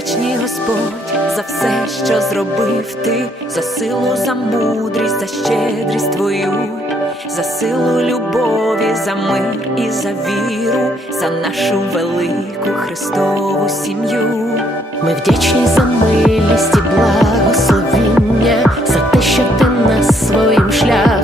вдячні Господь за все, що зробив ти, за силу, за мудрість, за щедрість твою, за силу любові, за мир і за віру, за нашу велику Христову сім'ю. Ми вдячні за милість і благословіння, за те, що ти нас своїм шляхом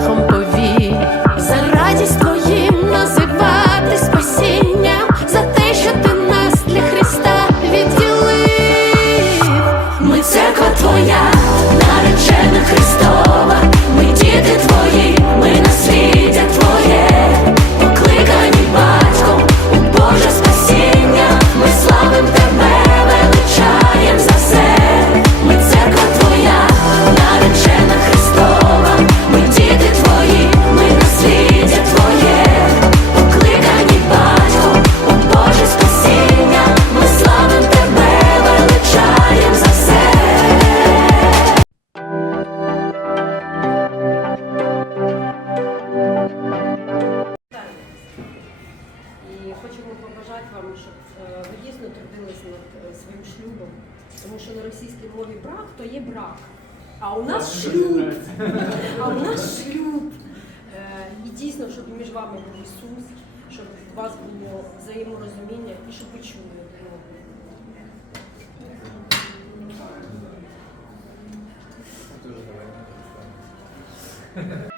щоб у вас було взаєморозуміння і щоб ви чули один одного. сказати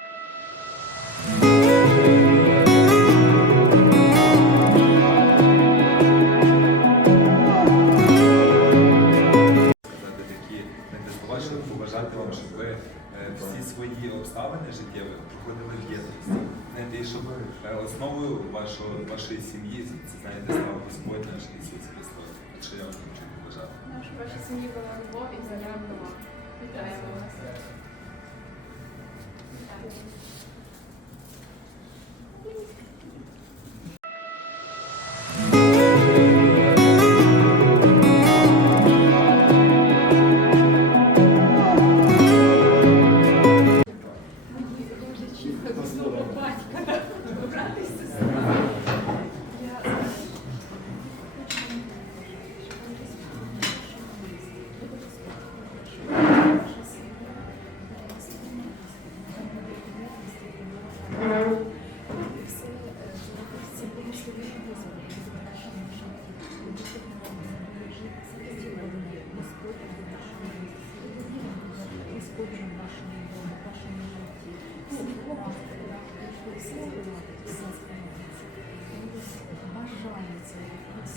щоб е, основою вашої, вашої сім'ї це знаєте слава Господь наш Ісус Христос. Що я вам хочу побажати. Щоб в вашій сім'ї була любов і взаємна. Вітаємо вас. Вітаємо.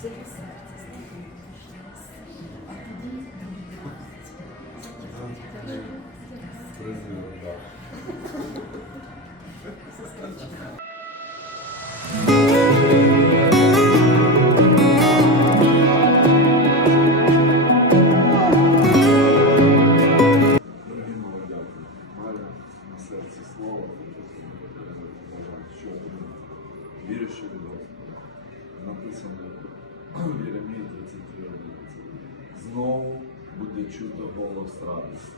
Six. Буде чути голос радості.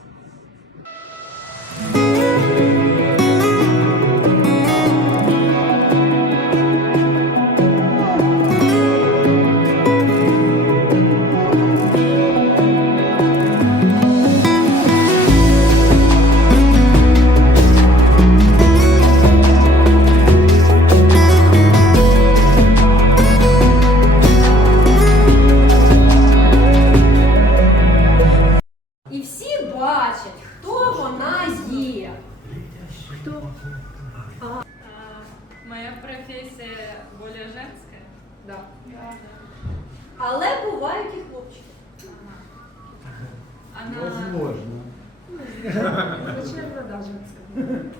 Изначально, да, женская.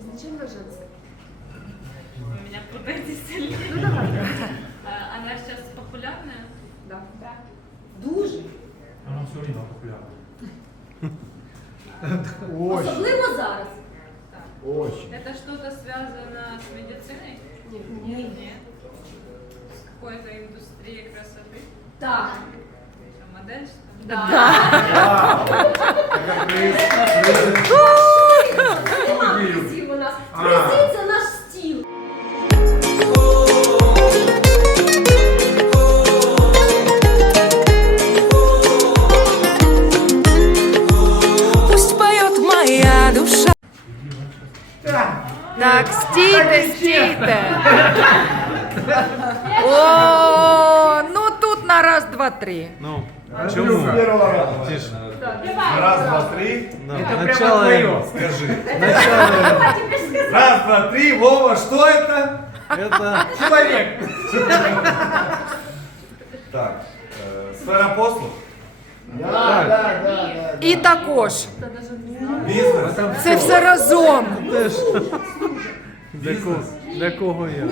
Изначально женская. Вы меня путаете сильнее. Ну давай. А, Она сейчас популярная? Да. Да. Дуже. Вона все рівно популярна. Особливо зараз. Очень. Это что-то связано с медициной? Ні. Нет. С какой-то индустрией красоты? Так. Оденешся? Да. Нема призів у нас. Призи це наш стіл. Пусть поет моя душа. Так, стійте, стійте. О, ну тут на раз, два, три. Ну. чому? Тише. Раз, два, три. Да, Начало, скажи. Начало. Раз, два, три. Вова, что это? Это Человек. Так, э, сфера послуг. І також. Бізнес. Це все разом. теж. Для кого, для кого я?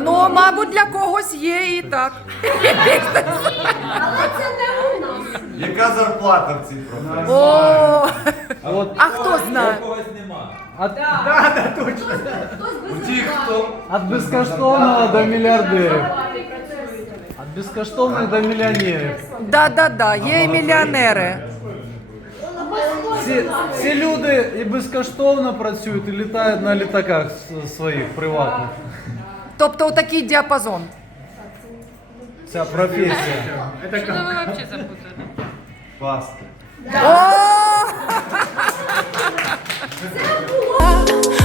Ну, мабуть, для когось є і так. Але це не у нас. Яка зарплата в цій професії? О, От а хто знає? У когось нема. Хтось У без тих, хто от безкоштовного до мільярдерів. От безкоштовних до мільйонерів. Да-да-да, є і мільйонери. Ці, ці люди і безкоштовно працюють, і літають на літаках с- своїх приватних. Тобто такий діапазон. Ця професія. пасти. О!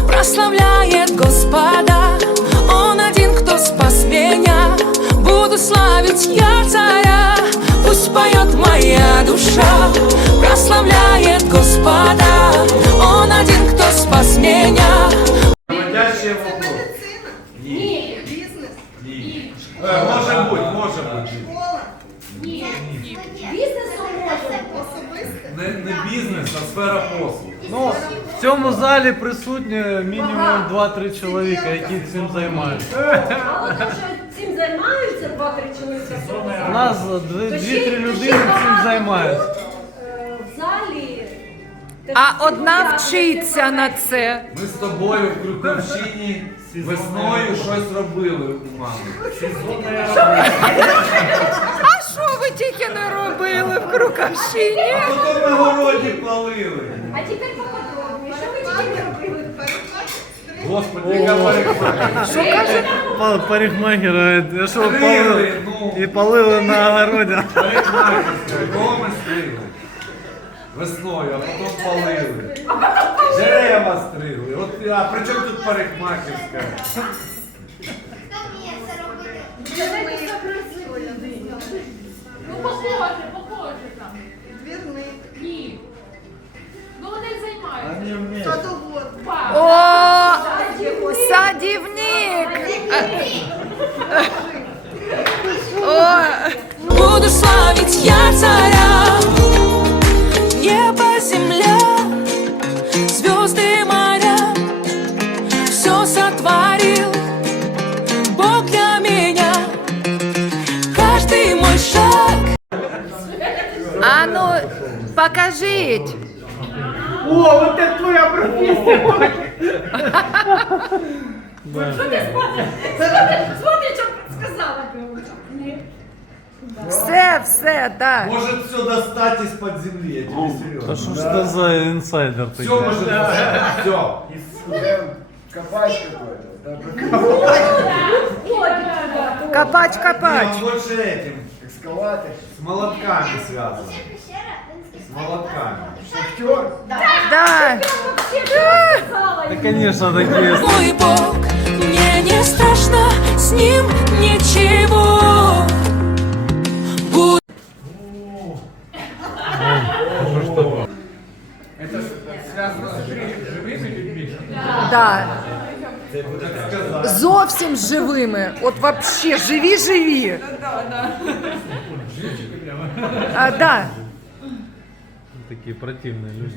прославляет Господа. Он один, кто спас меня. Буду славить я царя. Пусть поет моя душа, прославляет Господа. Он один, кто спас меня. Цьому залі присутні мінімум 2-3 чоловіка, які цим займаються. Мало того, що цим займаються два-три чоловіка. У нас 2-3 людини цим займаються. Е, В залі. А одна вчиться на це. Ми з тобою в Крюковщині весною щось робили у мами. А що ви тільки не робили в Крукавщині? А потім на городі палили. А тепер поподробніше. Що ви тільки не робили? Господи, яка парикмахерка. Що каже? Па- Парикмахера, я що, палили, ну. і палили на огороді. Парикмахерська. Кого ми стригли? Весною, а потім палили. Дерева стригли. От, а при чому тут парикмахерська? Ну, похоже, похоже там. Двірник. Ні. Ну, вони займаються. Садовод. О, садівник. О, Буду славить я царя. Небо, земля, звезды моря, все сотворил Бог для меня. Каждый мой шаг а ну, покажіть. Смотри, що сказала. Все, все, так. Может все достать из-под земли, я тебе серьезно. Та що ж це за інсайдер такий? Все может достать. Все. Ходить туди. Копач, копач. он больше этим. Экскаватор. С молотками связан С молотками. Да. Та, звісно, такі. мой Бог, мне не страшно с ним ничего. Буду Да. Зовсім живими. От вообще живі-живі. А, да. Такі противні люди.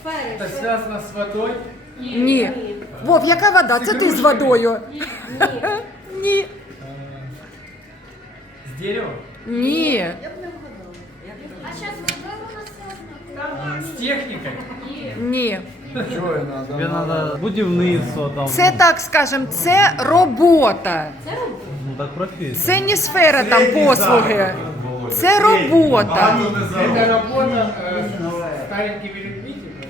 Сфери. связано с водой. Ні. Вов, яка вода? Це ти з водою. Ні. С дерева. Ні. С техникой. Ні. Тобі треба будівництво там. Це так скажем, це робота. Ну так професія. Це не сфера там послуги. Це робота. Багато не заробить. Это работа э, с старенькими людьми, типа.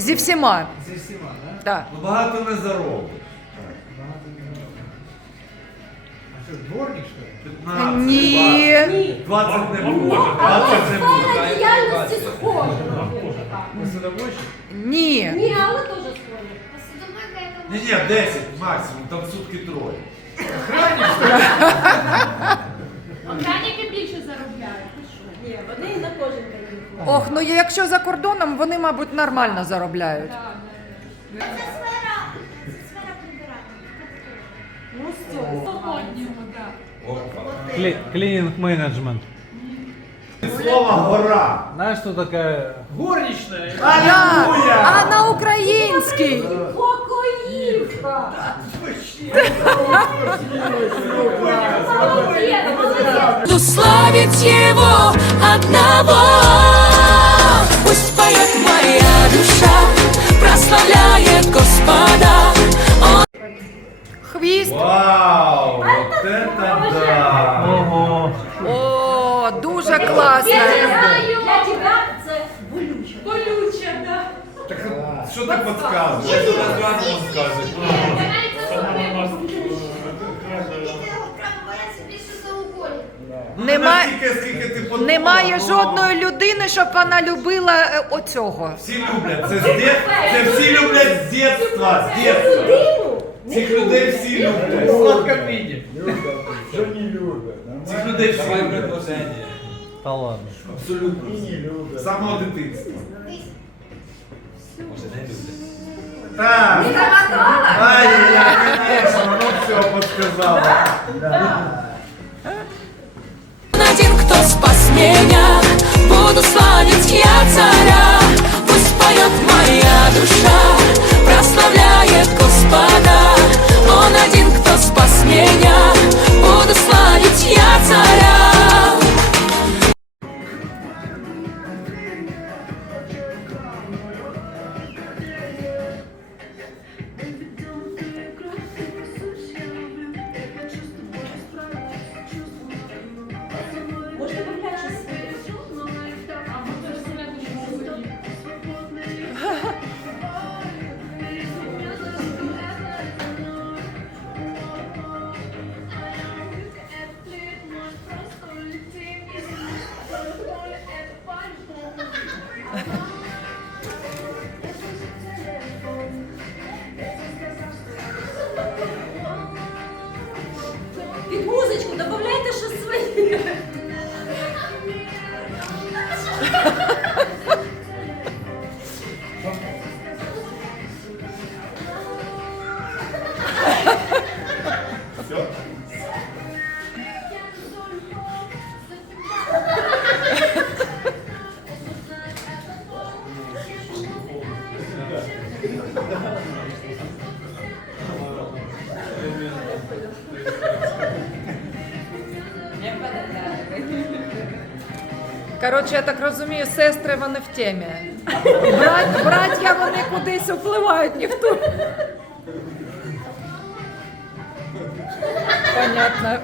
Зі всіма. Здесь всема, да? Да. Ну, Багато не заробить. А что, дворник, что ли? 15, Ні. 20 не буде. 20 не буде. Сфера діяльності схожа. Посудомойщик? Ні. Ні, але теж схоже. Ні, ні, 10 максимум, там сутки троє. Охранники більше заробляють. ти що? Ні, вони за кожен день. Ох, ну якщо за кордоном, вони, мабуть, нормально заробляють. Це сфера, сфера прибирання. Ну, все. Так. Клінінг менеджмент. Слово гора. Знаешь, что такое? Горничная. А на українській. Покоївка! Славить его одного Пусть поет моя душа Прославляет Господа Он Хвіст. Вау, вот это да. Ого. О, класно. Для тебе це болюче. Болюча, так. Так, що ти підказуєш? Що ти за уколів. Нема- Скільки, скільки ти подумала? Немає жодної людини, щоб вона любила е, оцього. Всі люблять, це з дет... це всі люблять з дитинства, з. Людину Цих людей всі люблять. В сладком виде. Цих людей всі люблять. Да ладно. Абсолютно. З Самого дитинства. Може, не люблять. Так. Ай-яй-яй, конечно, ну все, подсказала. один, кто спас меня Буду славить я царя Пусть поет моя душа Прославляет Господа Он один, Під музичку додавайте щось своє. Коротше, я так розумію, сестри вони в темі. Брат, браття вони кудись впливають ніхто. Понятно.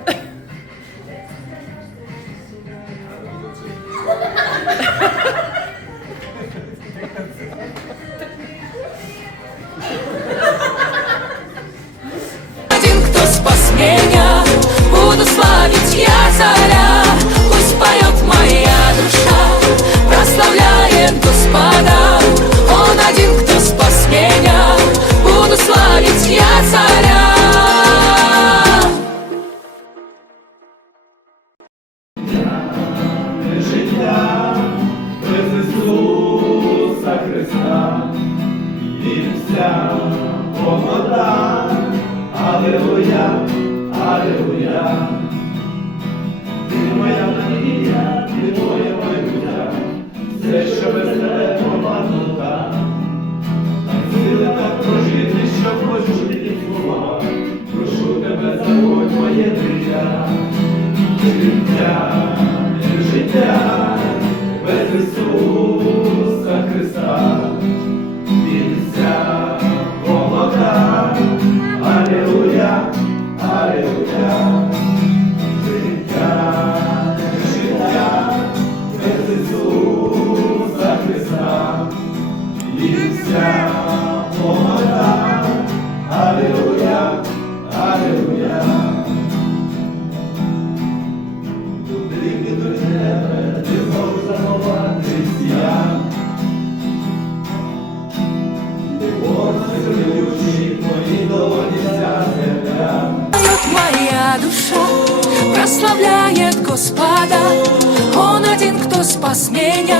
спас меня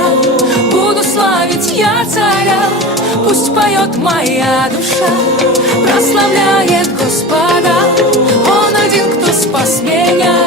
Буду славить я царя Пусть поет моя душа Прославляет Господа. Он один, кто спас меня